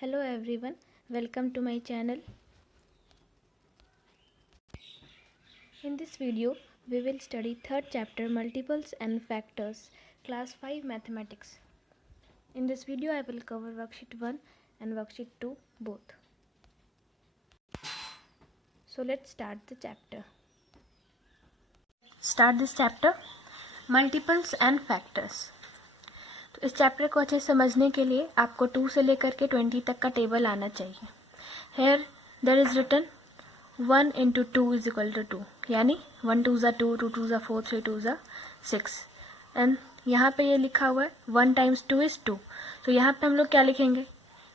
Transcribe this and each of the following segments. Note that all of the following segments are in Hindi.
Hello everyone, welcome to my channel. In this video, we will study third chapter multiples and factors, class 5 mathematics. In this video, I will cover worksheet 1 and worksheet 2 both. So let's start the chapter. Start this chapter, multiples and factors. तो इस चैप्टर को अच्छे समझने के लिए आपको 2 से लेकर के 20 तक का टेबल आना चाहिए. Here there is written 1 into 2 is equal to 2, यानी 1 2 ज़ा 2, 2 2 ज़ा 4, 3 2 ज़ा 6. एंड यहाँ पे ये लिखा हुआ है 1 times 2 is 2. तो यहाँ पे हम लोग क्या लिखेंगे,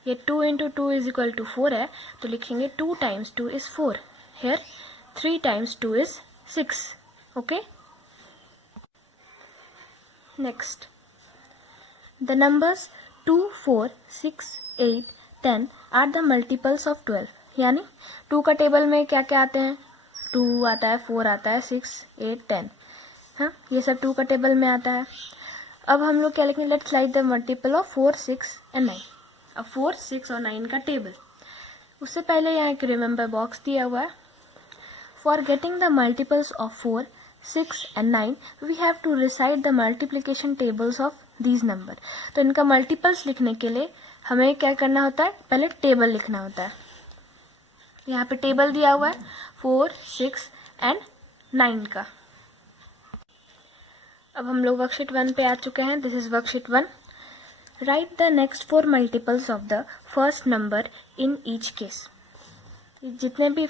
ये 2 into 2 is equal to 4 है, तो लिखेंगे 2 times 2 is 4. Here 3 times 2 is 6. Okay. Next, the numbers 2, 4, 6, 8, 10 are the multiples of 12. यानी 2 का टेबल में क्या क्या आते हैं, 2 आता है, 4 आता है, 6, 8, 10. हाँ, ये सब 2 का टेबल में आता है. अब हम लोग क्या लिखेंगे, let's write the multiple of 4, 6 and 9. अब 4, 6 और 9 का टेबल. उससे पहले यहाँ एक रिमेंबर बॉक्स दिया हुआ है. For getting the multiples of 4, 6 and 9 we have to recite the multiplication tables of these number. तो इनका मल्टीपल्स लिखने के लिए हमें क्या करना होता है, पहले टेबल लिखना होता है. यहाँ पे टेबल दिया हुआ है 4, 6 एंड 9 का. अब हम लोग वर्कशीट 1 पे आ चुके हैं. This is worksheet 1. Right the next 4 multiples of the first number in each case. जितने भी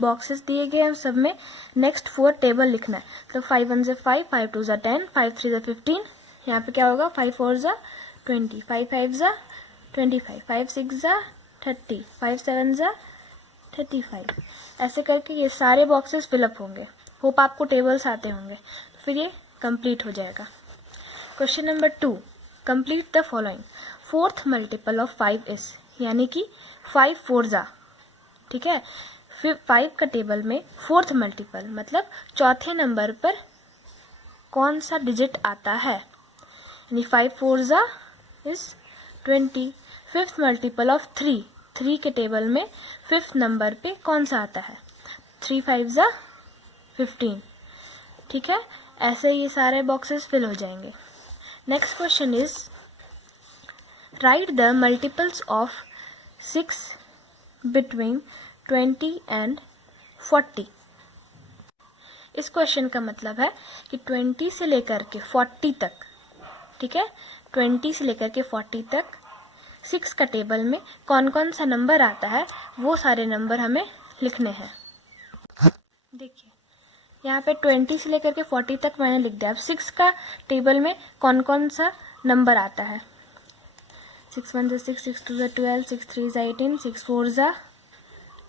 बॉक्सेस दिए गए हैं सब में नेक्स्ट 4 टेबल लिखना है. तो 5 1 ज़ा 5, 5 2 ज़ा 10, 5 3 ज़ा 15. यहाँ पे क्या होगा, 5 4 ज़ा 20, 5 5 ज़ा 25, 5 6 ज़ा 30, 5 7 ज़ा 35. ऐसे करके ये सारे बॉक्सेस फिलअप होंगे. होप आपको टेबल्स आते होंगे. फिर ये कंप्लीट हो जाएगा. Question number 2, complete the following. Fourth multiple of 5 is, यानी कि 5 4 ज़ा. ठीक है, फिर 5 का टेबल में फोर्थ मल्टीपल मतलब चौथे नंबर पर कौन सा डिजिट आता है, यानी 5 4 ज़ा इज 20. फिफ्थ मल्टीपल ऑफ 3, 3 के टेबल में फिफ्थ नंबर पे कौन सा आता है, 3 5 ज़ा 15. ठीक है, ऐसे ये सारे बॉक्सेस फिल हो जाएंगे. Next question is right the multiples of 6 between 20 and 40. इस क्वेश्चन का मतलब है कि 20 से लेकर के 40 तक, ठीक है, 20 से लेकर के 40 तक 6 का टेबल में कौन कौन सा नंबर आता है वो सारे नंबर हमें लिखने हैं. देखिए यहाँ पे 20 से लेकर के 40 तक मैंने लिख दिया. अब 6 का टेबल में कौन कौन सा नंबर आता है, 6 1 ज़ा 6, 6 2 ज़ा 12, 6 3 ज़ा 18, 6 4 ज़ा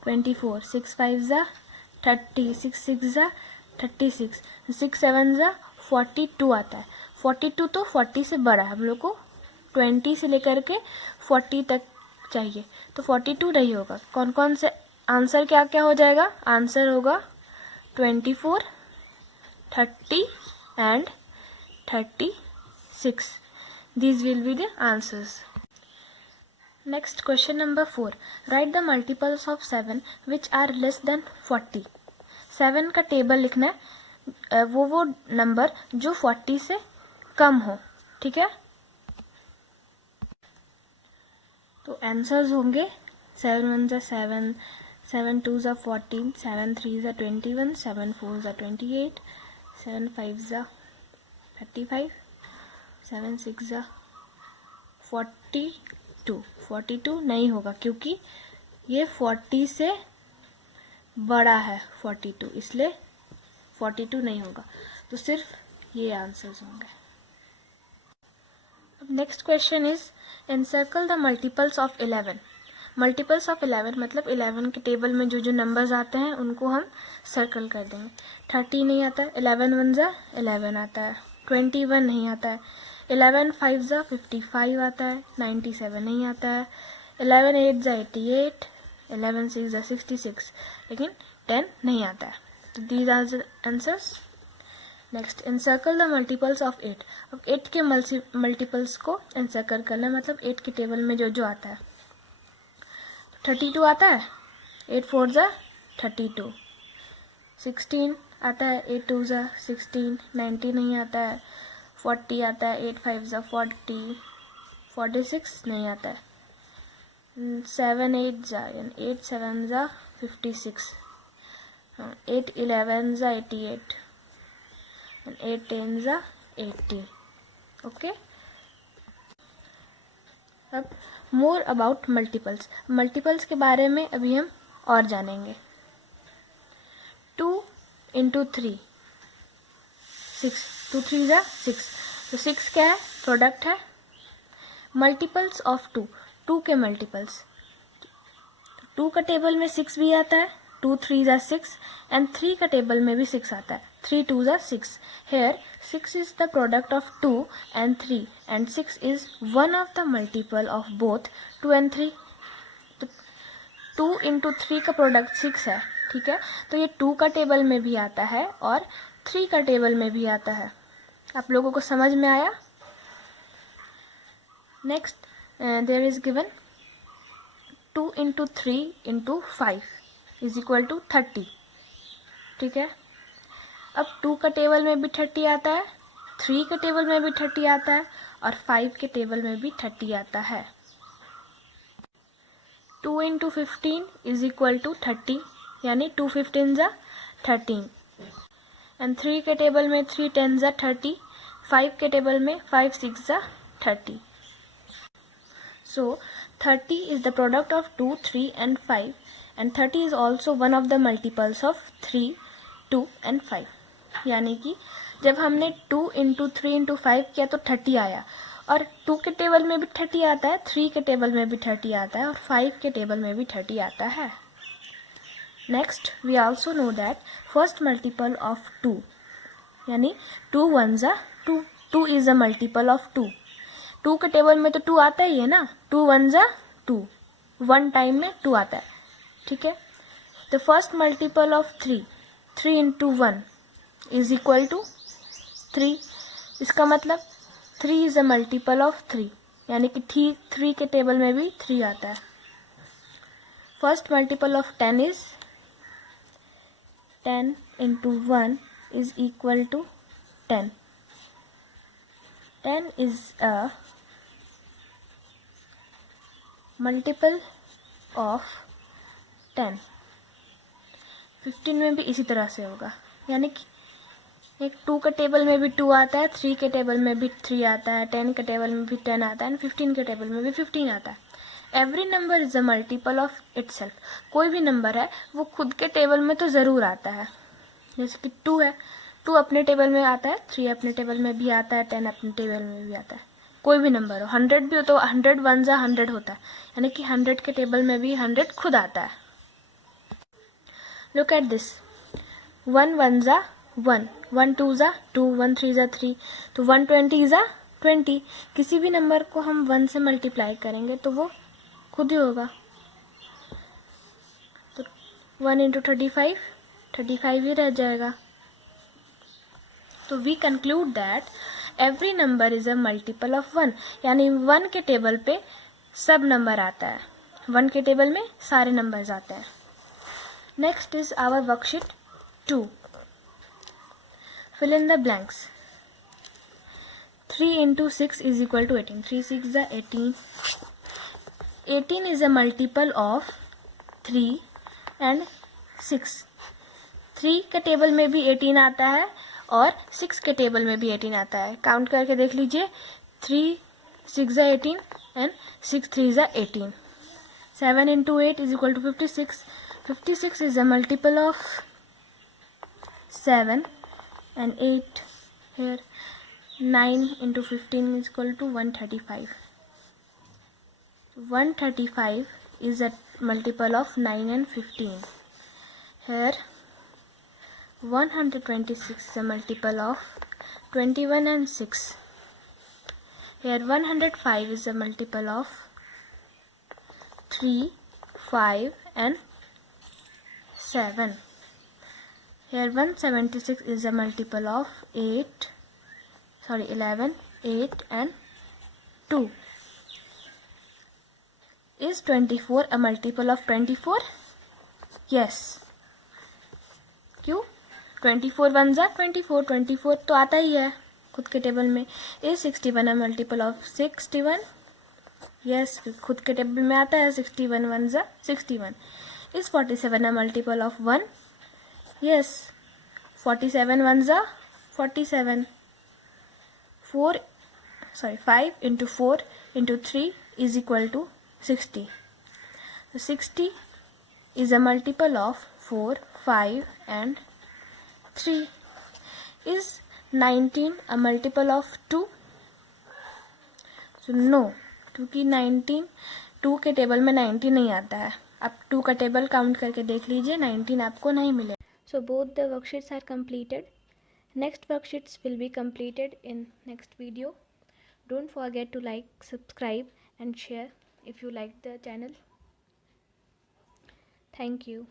24, 6 5 ज़ा 30, 6 6 ज़ा 36, 6 7 ज़ा 42 आता है. 42 तो 40 से बड़ा है, हम लोग को 20 से लेकर के 40 तक चाहिए, तो 42 नहीं होगा. कौन कौन से आंसर क्या क्या हो जाएगा, आंसर होगा 24, 30 and 36. These will be the answers. Next question number 4. Write the multiples of 7 which are less than 40. 7 का टेबल लिखना है, वो नंबर जो 40 से कम हो. ठीक है, तो आंसर्स होंगे 7 1 ज़ा 7, 7 2 ज़ा 14, 7 3 ज़ा 21, 7 4 ज़ा 28, 7 5 ज़ा 35, 7 6 ज़ा 42. 42 नहीं होगा क्योंकि ये 40 से बड़ा है 42, इसलिए 42 नहीं होगा. तो सिर्फ ये आंसर्स होंगे. अब next question is encircle the multiples of 11. Multiples of 11 मतलब 11 के टेबल में जो जो नंबर्स आते हैं उनको हम सर्कल कर देंगे. 30 नहीं आता है, 11 1 ज़ा 11 आता है, 21 नहीं आता है, 11 5 ज़ा 55 आता है, 97 नहीं आता है, 11 8 ज़ा 88, 11 6 ज़ा 66, लेकिन 10 नहीं आता है. तो these are the answers. Next, encircle the multiples of 8. अब 8 के मल्टीपल्स को एनसर्कल करना मतलब 8 के टेबल में जो जो आता है. 32 आता है, 8 4 ज़ा 32, 16 आता है, 8 2 ज़ा 16, 90 नहीं आता है, 40 आता है, 8 5 ज़ा 40, 46 नहीं आता है, 7 8 ज़ा यानी 8 7 ज़ा 56, 8 11 ज़ा 88 and 8 10 ज़ा 80. ओके, अब मोर अबाउट मल्टीपल्स, मल्टीपल्स के बारे में अभी हम और जानेंगे. 2 इंटू 3 6, 2 3 ज़ा 6, तो 6 क्या है, प्रोडक्ट है. मल्टीपल्स ऑफ 2, 2 के मल्टीपल्स, 2 का टेबल में 6 भी आता है, 2 3 ज़ा 6 एंड 3 का टेबल में भी 6 आता है, 3 2 ज़ा 6. Here 6 is the product of 2 and 3 and 6 is one of the multiple of both 2 and 3. तो 2 इंटू 3 का प्रोडक्ट 6 है, ठीक है. तो ये 2 का टेबल में भी आता है और 3 का टेबल में भी आता है. आप लोगों को समझ में आया. Next there is given 2 into 3 into 5 is equal to 30, ठीक है. अब 2 का टेबल में भी 30 आता है, 3 के टेबल में भी 30 आता है और 5 के टेबल में भी 30 आता है. 2 इंटू 15 इज इक्वल टू 30 यानी 2 15 ज़ा 13 एंड 3 के टेबल में 3 10 ज़ा 30, 5 के टेबल में 5 6 ज़ा 30. So 30 is the product of 2, 3 and 5 and 30 is also one of the multiples of 3, 2 and 5. यानी कि जब हमने 2 इंटू 3 इंटू 5 किया तो 30 आया और 2 के टेबल में भी 30 आता है, 3 के टेबल में भी 30 आता है और 5 के टेबल में भी 30 आता है. Next we also know that first multiple of 2 यानी 2 1 ज़ा 2, 2 इज अ मल्टीपल ऑफ 2. 2 के टेबल में तो 2 आता ही है ना, 2 1 ज़ा 2, 1 टाइम में 2 आता है, ठीक है. The first multiple of 3, 3 into 1 is equal to 3. इसका मतलब 3 इज अ मल्टीपल ऑफ 3 यानी कि 3 के टेबल में भी 3 आता है. First multiple of 10 is 10 into 1 is equal to 10. 10 is a multiple of 10. 15 में भी इसी तरह से होगा यानी कि एक 2 के टेबल में भी 2 आता है, 3 के टेबल में भी 3 आता है, 10 के टेबल में भी 10 आता है एंड 15 के टेबल में भी 15 आता है. Every number is a multiple of itself. कोई भी नंबर है वो खुद के टेबल में तो ज़रूर आता है. जैसे कि 2 है, 2 अपने टेबल में आता है, 3 अपने टेबल में भी आता है, 10 अपने टेबल में भी आता है. कोई भी नंबर हो, 100 भी हो तो 100 1 ज़ा 100 होता है यानी कि 100 के टेबल में भी 100 खुद आता है. लुक एट दिस, 1 1 ज़ा 1, 1 2 ज़ा 2, 1 3 ज़ा 3, तो 120 ज़ा 20. किसी भी नंबर को हम 1 से मल्टीप्लाई करेंगे तो वो खुद ही होगा. तो 1 इंटू 35, 35 ही रह जाएगा. तो we conclude that every number is a multiple of 1 यानी 1 के टेबल पे सब नंबर आता है, 1 के टेबल में सारे नंबर्स आते हैं. Next is our worksheet 2. Fill in the blanks. 3 into 6 is equal to 18, 3 6 ज़ा 18. 18 is a multiple of 3 and 6. 3 के टेबल में भी 18 आता है और 6 के टेबल में भी 18 आता है. काउंट करके देख लीजिए, 3 6 ज़ा 18 एंड 6 3 ज़ा 18. 7 into 8 is equal to 56. 56 is a multiple of 7 and 8 here. 9 into 15 is equal to 135. 135 is a multiple of 9 and 15. Here 126 is a multiple of 21 and 6. Here 105 is a multiple of 3, 5 and 7. Here 176 is a multiple of 11, 8 and 2. Is 24 a multiple of 24? Yes. क्यों? 24 वन जा 24, 24 तो आता ही है खुद के टेबल में. Is 61 a multiple of 61? Yes, खुद के टेबल में आता है 61 वन जा 61. Is 47 a multiple of 1? Yes, 47 one जा 47. 5 into 4 into 3 is equal to 60. So 60 is a multiple of 4, 5 and 3. Is 19 a multiple of 2? So no, क्योंकि 2 के टेबल में 19 नहीं आता है. आप 2 का टेबल काउंट करके देख लीजिए, 19 आपको नहीं मिले. So both the worksheets are completed. Next worksheets will be completed in next video. Don't forget to like, subscribe and share if you like the channel. Thank you.